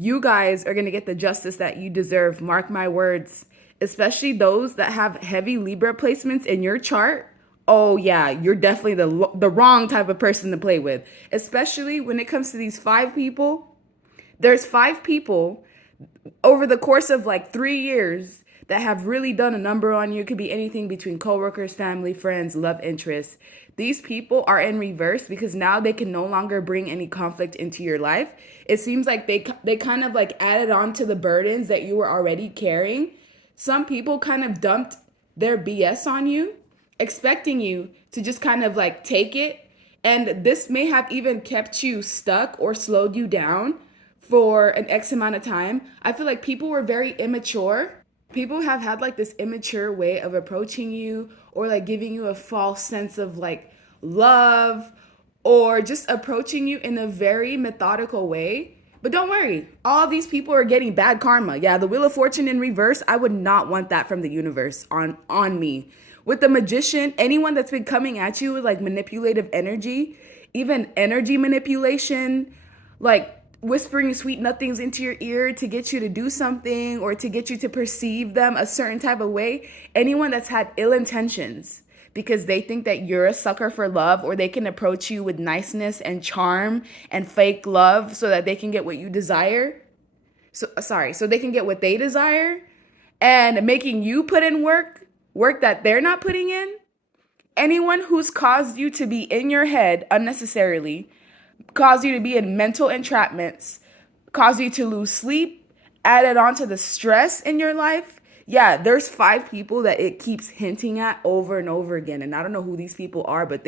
You guys are going to get the justice that you deserve. Mark my words. Especially those that have heavy Libra placements in your chart. Oh yeah, you're definitely the wrong type of person to play with. Especially when it comes to these five people. There's five people over the course of like 3 years that have really done a number on you. It could be anything between coworkers, family, friends, love interests. These people are in reverse because now they can no longer bring any conflict into your life. It seems like they kind of like added on to the burdens that you were already carrying. Some people kind of dumped their BS on you, expecting you to just kind of like take it. And this may have even kept you stuck or slowed you down for an X amount of time. I feel like people were very immature. People have had like this immature way of approaching you or like giving you a false sense of like love or just approaching you in a very methodical way. But don't worry, all these people are getting bad karma. Yeah, the Wheel of Fortune in reverse, I would not want that from the universe on me. With the Magician, anyone that's been coming at you with like manipulative energy, even energy manipulation, like whispering sweet nothings into your ear to get you to do something or to get you to perceive them a certain type of way. Anyone that's had ill intentions because they think that you're a sucker for love, or they can approach you with niceness and charm and fake love so that they can get what you desire. So they can get what they desire, and making you put in work that they're not putting in. Anyone who's caused you to be in your head unnecessarily, cause you to be in mental entrapments, cause you to lose sleep, added on to the stress in your life. Yeah, there's five people that it keeps hinting at over and over again. And I don't know who these people are, but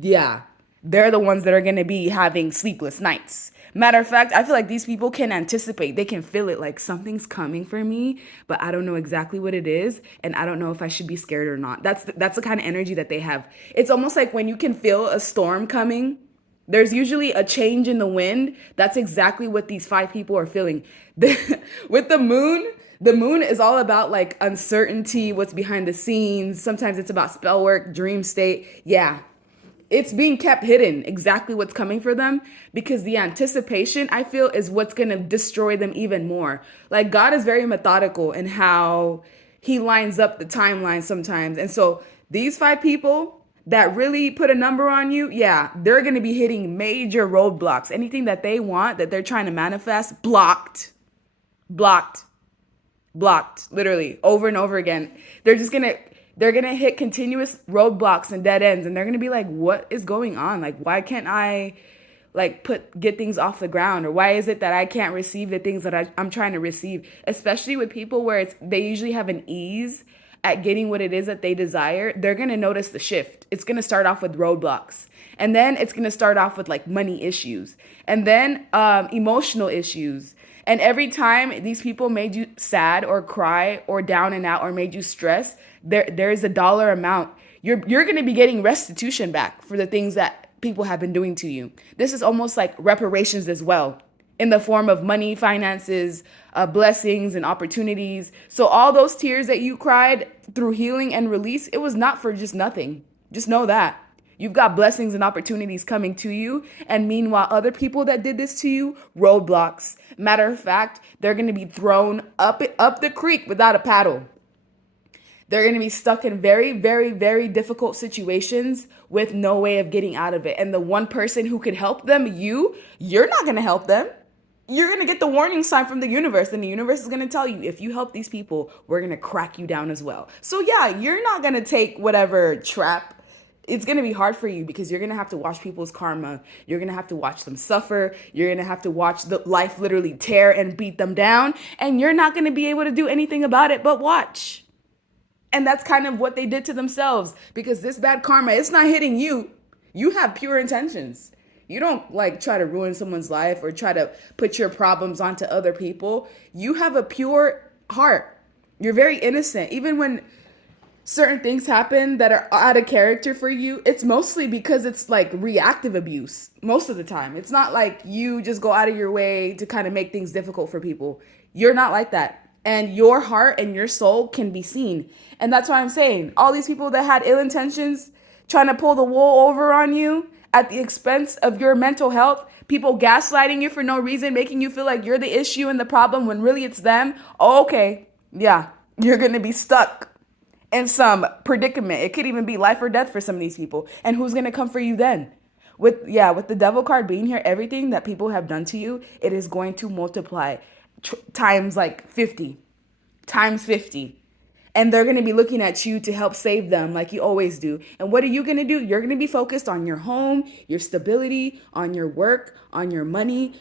yeah, they're the ones that are going to be having sleepless nights. Matter of fact, I feel like these people can anticipate. They can feel it, like something's coming for me, but I don't know exactly what it is, and I don't know if I should be scared or not. That's the kind of energy that they have. It's almost like when you can feel a storm coming. There's usually a change in the wind. That's exactly what these five people are feeling. With the moon is all about like uncertainty, what's behind the scenes. Sometimes it's about spell work, dream state. Yeah, it's being kept hidden exactly what's coming for them, because the anticipation, I feel, is what's going to destroy them even more. Like, God is very methodical in how he lines up the timeline sometimes. And so these five people that really put a number on you, yeah, they're going to be hitting major roadblocks. Anything that they want, that they're trying to manifest, blocked, blocked, blocked, literally over and over again. They're going to hit continuous roadblocks and dead ends, and they're going to be like, what is going on? Like, why can't I like get things off the ground? Or why is it that I can't receive the things that I'm trying to receive? Especially with people where they usually have an ease at getting what it is that they desire. They're going to notice the shift. It's going to start off with roadblocks. And then it's going to start off with like money issues. And then emotional issues. And every time these people made you sad or cry or down and out or made you stress, there's a dollar amount. You're going to be getting restitution back for the things that people have been doing to you. This is almost like reparations as well, in the form of money, finances, blessings, and opportunities. So all those tears that you cried through healing and release, it was not for just nothing. Just know that. You've got blessings and opportunities coming to you. And meanwhile, other people that did this to you, roadblocks. Matter of fact, they're going to be thrown up the creek without a paddle. They're going to be stuck in very, very, very difficult situations with no way of getting out of it. And the one person who could help them, you're not going to help them. You're going to get the warning sign from the universe, and the universe is going to tell you, if you help these people, we're going to crack you down as well. So yeah, you're not going to take whatever trap. It's going to be hard for you because you're going to have to watch people's karma. You're going to have to watch them suffer. You're going to have to watch the life literally tear and beat them down. And you're not going to be able to do anything about it but watch. And that's kind of what they did to themselves, because this bad karma, it's not hitting you. You have pure intentions. You don't like try to ruin someone's life or try to put your problems onto other people. You have a pure heart. You're very innocent. Even when certain things happen that are out of character for you, it's mostly because it's like reactive abuse most of the time. It's not like you just go out of your way to kind of make things difficult for people. You're not like that. And your heart and your soul can be seen. And that's why I'm saying all these people that had ill intentions trying to pull the wool over on you at the expense of your mental health, People gaslighting you for no reason, making you feel like you're the issue and the problem when really it's them. Oh, okay, yeah, you're going to be stuck in some predicament. It could even be life or death for some of these people. And who's going to come for you then? With the devil card being here, everything that people have done to you, it is going to multiply times like 50, times 50. And they're going to be looking at you to help save them like you always do. And what are you going to do? You're going to be focused on your home, your stability, on your work, on your money.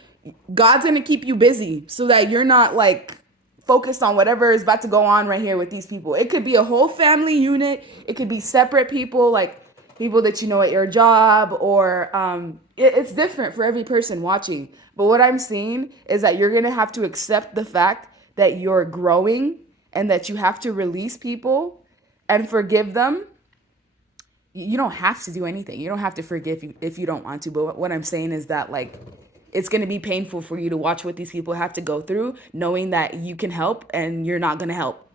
God's going to keep you busy so that you're not like focused on whatever is about to go on right here with these people. It could be a whole family unit. It could be separate people, like people that you know at your job, or it's different for every person watching. But what I'm seeing is that you're going to have to accept the fact that you're growing and that you have to release people and forgive them. You don't have to do anything. You don't have to forgive if you don't want to. But what I'm saying is that like it's going to be painful for you to watch what these people have to go through, knowing that you can help and you're not going to help.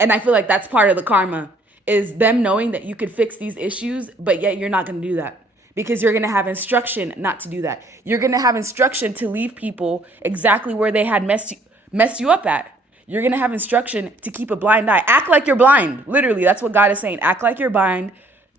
And I feel like that's part of the karma, is them knowing that you could fix these issues, but yet you're not going to do that because you're going to have instruction not to do that. You're going to have instruction to leave people exactly where they had messed you up at. You're going to have instruction to keep a blind eye. Act like you're blind. Literally, that's what God is saying. Act like you're blind,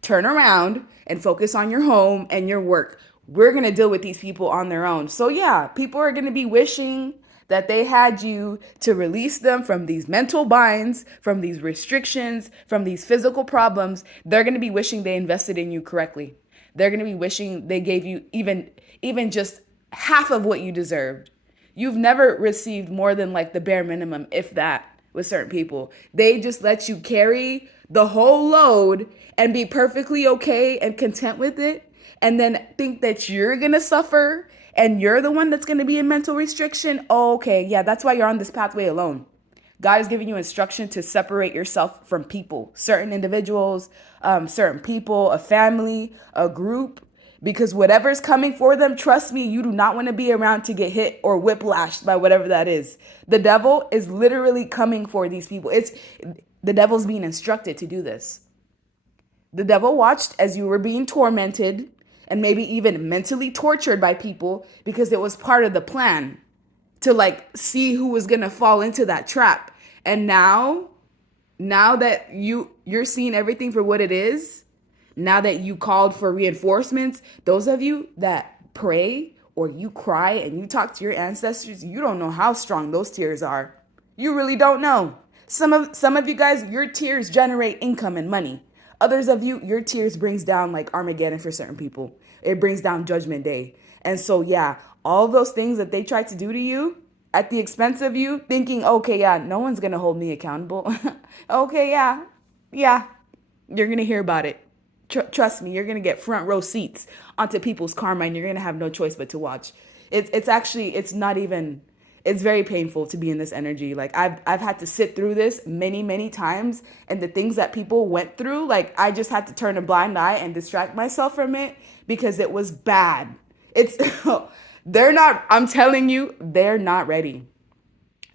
turn around, and focus on your home and your work. We're going to deal with these people on their own. So yeah, people are going to be wishing that they had you to release them from these mental binds, from these restrictions, from these physical problems. They're going to be wishing they invested in you correctly. They're going to be wishing they gave you even just half of what you deserved. You've never received more than like the bare minimum, if that, with certain people. They just let you carry the whole load and be perfectly okay and content with it, and then think that you're going to suffer and you're the one that's going to be in mental restriction. Oh, okay, yeah, that's why you're on this pathway alone. God is giving you instruction to separate yourself from people, certain individuals, certain people, a family, a group. Because whatever's coming for them, trust me, you do not want to be around to get hit or whiplashed by whatever that is. The devil is literally coming for these people. The devil's being instructed to do this. The devil watched as you were being tormented and maybe even mentally tortured by people because it was part of the plan to like see who was going to fall into that trap. And now that you're seeing everything for what it is, now that you called for reinforcements, those of you that pray or you cry and you talk to your ancestors, you don't know how strong those tears are. You really don't know. Some of you guys, your tears generate income and money. Others of you, your tears brings down like Armageddon for certain people. It brings down Judgment Day. And so, yeah, all those things that they tried to do to you at the expense of you, thinking, okay, yeah, no one's going to hold me accountable. Okay, yeah, you're going to hear about it. Trust me, you're going to get front row seats onto people's karma and you're going to have no choice but to watch. It's very painful to be in this energy. Like I've had to sit through this many, many times, and the things that people went through, like I just had to turn a blind eye and distract myself from it because it was bad. I'm telling you, they're not ready.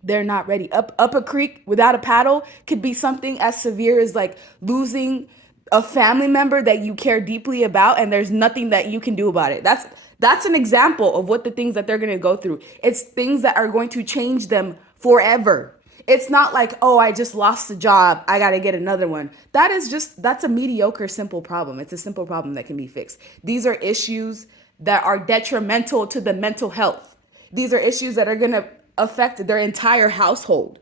They're not ready. Up a creek without a paddle could be something as severe as like losing a family member that you care deeply about, and there's nothing that you can do about it. That's an example of what the things that they're going to go through. It's things that are going to change them forever. It's not like, oh, I just lost a job, I got to get another one. That's a mediocre, simple problem. It's a simple problem that can be fixed. These are issues that are detrimental to the mental health. These are issues that are going to affect their entire household.